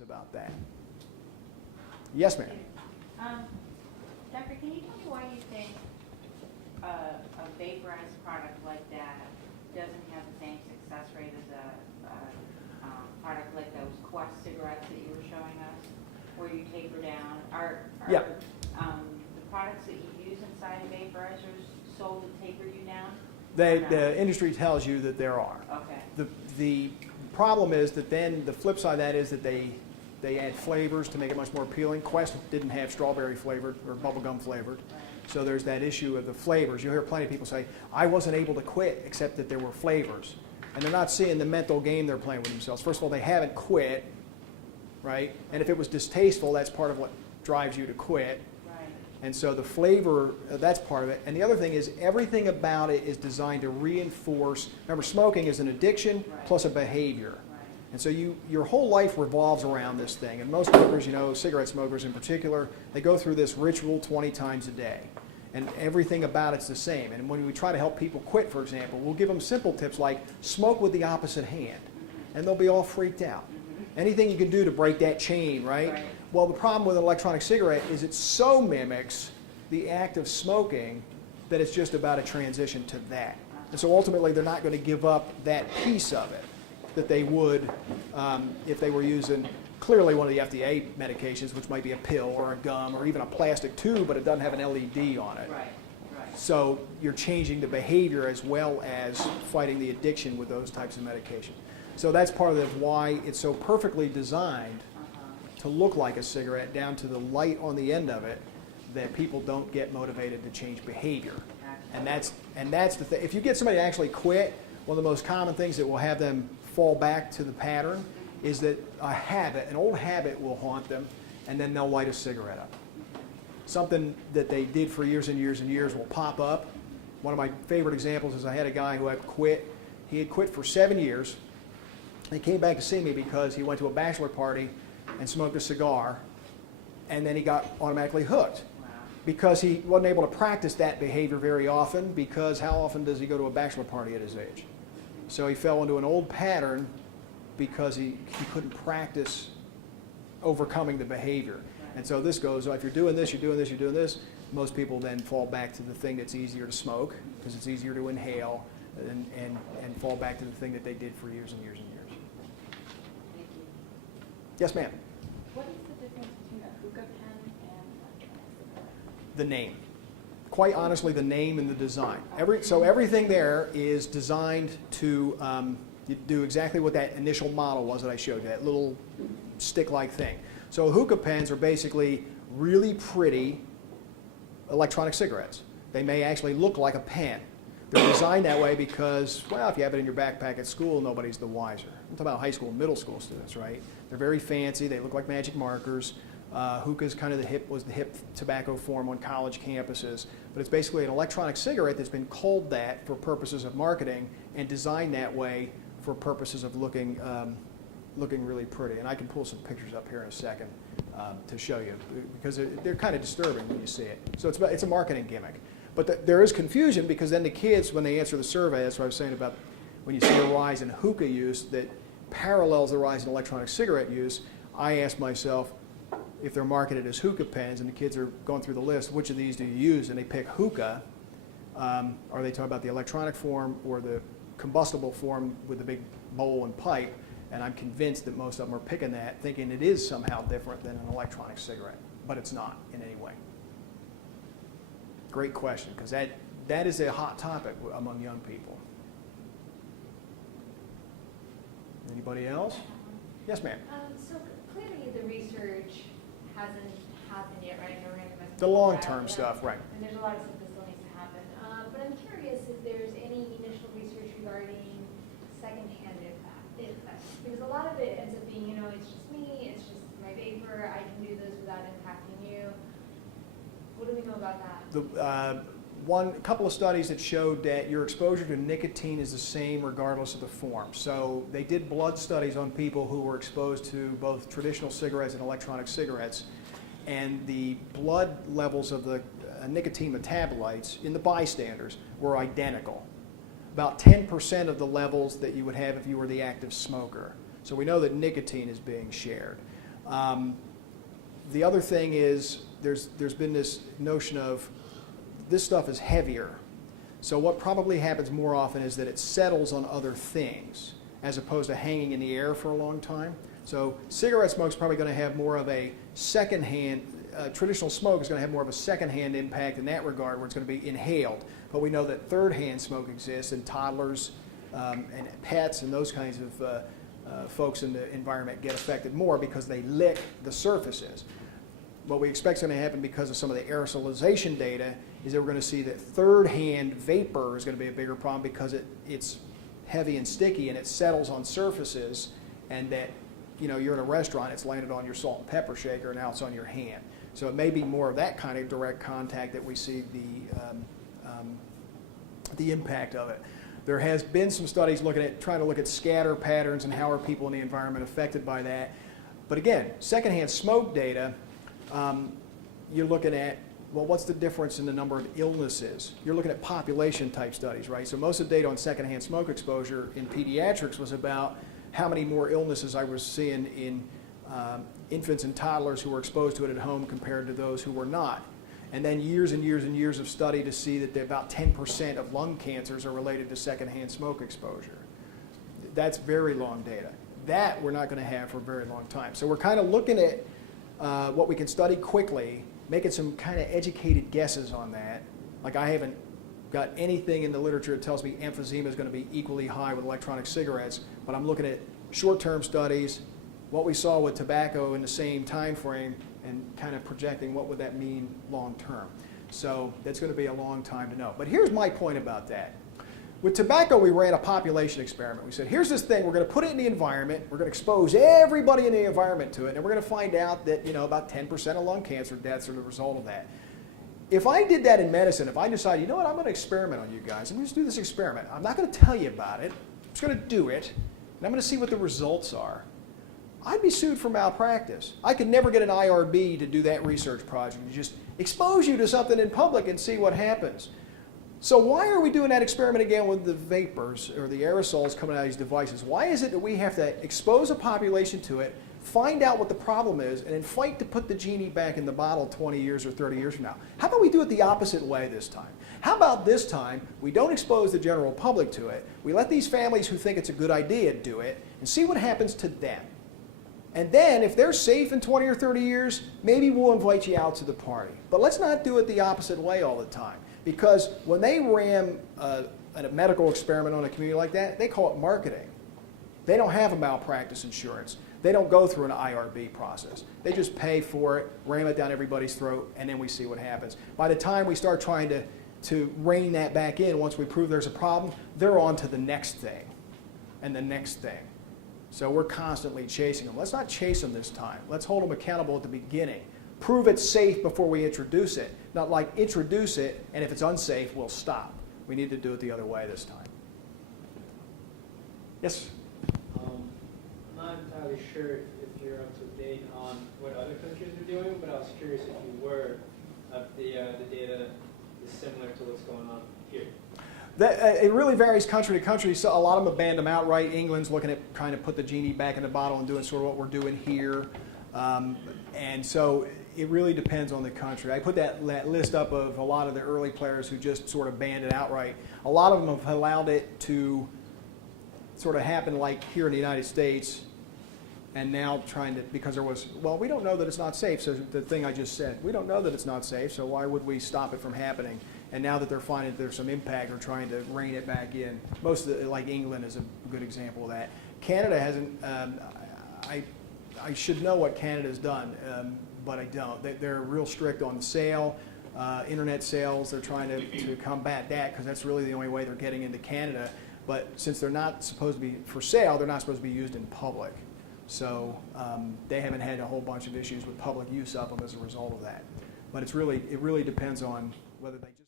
questions about that. Yes, ma'am. Doctor, can you tell me why you think a vaporized product like that doesn't have the same success rate as a product like those Quest cigarettes that you were showing us, where you taper down? Are Yeah. The products that you use inside vaporizers sold to taper you down? The industry tells you that there are. Okay. The problem is that then the flip side of that is that they add flavors to make it much more appealing. Quest didn't have strawberry flavored or bubblegum flavored. Right. So there's that issue of the flavors. You'll hear plenty of people say, I wasn't able to quit except that there were flavors. And they're not seeing the mental game they're playing with themselves. First of all, they haven't quit, right? And if it was distasteful, that's part of what drives you to quit. Right. And so the flavor, that's part of it. And the other thing is everything about it is designed to reinforce, remember smoking is an addiction plus a behavior. And so your whole life revolves around this thing. And most smokers, you know, cigarette smokers in particular, they go through this ritual 20 times a day. And everything about it's the same. And when we try to help people quit, for example, we'll give them simple tips like smoke with the opposite hand. And they'll be all freaked out. Anything you can do to break that chain, right? Well, the problem with an electronic cigarette is it so mimics the act of smoking that it's just about a transition to that. And so ultimately, they're not going to give up that piece of it that they would if they were using clearly one of the FDA medications, which might be a pill or a gum or even a plastic tube, but it doesn't have an LED on it. Right. So you're changing the behavior as well as fighting the addiction with those types of medication. So that's part of why it's so perfectly designed to look like a cigarette down to the light on the end of it that people don't get motivated to change behavior. And that's the thing. If you get somebody to actually quit, one of the most common things that will have them fall back to the pattern is that an old habit will haunt them, and then they'll light a cigarette up. Something that they did for years and years and years will pop up. One of my favorite examples is I had a guy who had quit. He had quit for 7 years. He came back to see me because he went to a bachelor party and smoked a cigar, and then he got automatically hooked. Because he wasn't able to practice that behavior very often, because how often does he go to a bachelor party at his age? So he fell into an old pattern because he couldn't practice overcoming the behavior. And so this goes, if you're doing this, you're doing this, you're doing this, most people then fall back to the thing that's easier to smoke, because it's easier to inhale, and fall back to the thing that they did for years and years and years. Thank you. Yes, ma'am? What is the difference between a hookah pen and electronic cigarette? The name. Quite honestly, the name and the design. So everything there is designed to do exactly what that initial model was that I showed you, that little stick-like thing. So hookah pens are basically really pretty electronic cigarettes. They may actually look like a pen. They're designed that way because, well, if you have it in your backpack at school, nobody's the wiser. I'm talking about high school and middle school students, right? They're very fancy. They look like magic markers. Hookah's kind of was the hip tobacco form on college campuses. But it's basically an electronic cigarette that's been called that for purposes of marketing and designed that way for purposes of looking really pretty. And I can pull some pictures up here in a second to show you, because they're kind of disturbing when you see it. So it's a marketing gimmick. But there is confusion, because then the kids, when they answer the survey, that's what I was saying about when you see a rise in hookah use that parallels the rise in electronic cigarette use. I ask myself, if they're marketed as hookah pens and the kids are going through the list, which of these do you use? And they pick hookah. Are they talking about the electronic form or the combustible form with the big bowl and pipe? And I'm convinced that most of them are picking that, thinking it is somehow different than an electronic cigarette. But it's not in any way. Great question, because that is a hot topic among young people. Anybody else? Yes, ma'am. So clearly the research hasn't happened yet, right? No randomized The long-term stuff, right. And there's a lot of stuff that still needs to happen. But I'm curious if there's any initial research regarding secondhand effects. Because a lot of it ends up being, it's just me, it's just my vapor, I can do this without impacting you. What do we know about that? A couple of studies that showed that your exposure to nicotine is the same regardless of the form. So they did blood studies on people who were exposed to both traditional cigarettes and electronic cigarettes, and the blood levels of the nicotine metabolites in the bystanders were identical. About 10% of the levels that you would have if you were the active smoker. So we know that nicotine is being shared. The other thing is there's been this notion of this stuff is heavier. So what probably happens more often is that it settles on other things as opposed to hanging in the air for a long time. So cigarette smoke is probably going to have more of a secondhand, traditional smoke is going to have more of a secondhand impact in that regard where it's going to be inhaled. But we know that third-hand smoke exists in toddlers and pets and those kinds of folks in the environment get affected more because they lick the surfaces. What we expect is going to happen because of some of the aerosolization data is that we're going to see that third-hand vapor is going to be a bigger problem because it's heavy and sticky and it settles on surfaces, and that you're in a restaurant, it's landed on your salt and pepper shaker, and now it's on your hand. So it may be more of that kind of direct contact that we see the impact of it. There has been some studies trying to look at scatter patterns and how are people in the environment affected by that. But again, secondhand smoke data, you're looking at, well, what's the difference in the number of illnesses? You're looking at population type studies, right? So most of the data on secondhand smoke exposure in pediatrics was about how many more illnesses I was seeing in infants and toddlers who were exposed to it at home compared to those who were not. And then years and years and years of study to see that about 10% of lung cancers are related to secondhand smoke exposure. That's very long data. That we're not going to have for a very long time. So we're kind of looking at what we can study quickly, making some kind of educated guesses on that. Like I haven't got anything in the literature that tells me emphysema is going to be equally high with electronic cigarettes, but I'm looking at short-term studies, what we saw with tobacco in the same time frame, and kind of projecting what would that mean long-term. So that's going to be a long time to know. But here's my point about that. With tobacco, we ran a population experiment. We said, here's this thing, we're going to put it in the environment, we're going to expose everybody in the environment to it, and we're going to find out that about 10% of lung cancer deaths are the result of that. If I did that in medicine, if I decided, I'm going to experiment on you guys, I'm going to do this experiment, I'm not going to tell you about it, I'm just going to do it, and I'm going to see what the results are, I'd be sued for malpractice. I could never get an IRB to do that research project, to just expose you to something in public and see what happens. So why are we doing that experiment again with the vapors or the aerosols coming out of these devices? Why is it that we have to expose a population to it, find out what the problem is, and then fight to put the genie back in the bottle 20 years or 30 years from now? How about we do it the opposite way this time? How about this time we don't expose the general public to it, we let these families who think it's a good idea do it, and see what happens to them. And then, if they're safe in 20 or 30 years, maybe we'll invite you out to the party. But let's not do it the opposite way all the time. Because when they ram a medical experiment on a community like that, they call it marketing. They don't have a malpractice insurance. They don't go through an IRB process. They just pay for it, ram it down everybody's throat, and then we see what happens. By the time we start trying to rein that back in, once we prove there's a problem, they're on to the next thing and the next thing. So we're constantly chasing them. Let's not chase them this time. Let's hold them accountable at the beginning. Prove it's safe before we introduce it. Not like introduce it, and if it's unsafe, we'll stop. We need to do it the other way this time. Yes? I'm not entirely sure if you're up to date on what other countries are doing, but I was curious if you were, if the data is similar to what's going on here. It really varies country to country. So a lot of them have banned them outright. England's looking at trying to put the genie back in the bottle and doing sort of what we're doing here. And so it really depends on the country. I put that list up of a lot of the early players who just sort of banned it outright. A lot of them have allowed it to sort of happen like here in the United States, and now trying to, because there was, well, we don't know that it's not safe. So the thing I just said, we don't know that it's not safe, so why would we stop it from happening? And now that they're finding that there's some impact, they're trying to rein it back in. Most of the, like England is a good example of that. Canada hasn't, I should know what Canada's done, but I don't. They're real strict on the sale, internet sales. They're trying to combat that because that's really the only way they're getting into Canada. But since they're not supposed to be for sale, they're not supposed to be used in public. So they haven't had a whole bunch of issues with public use of them as a result of that. But it really depends on whether they just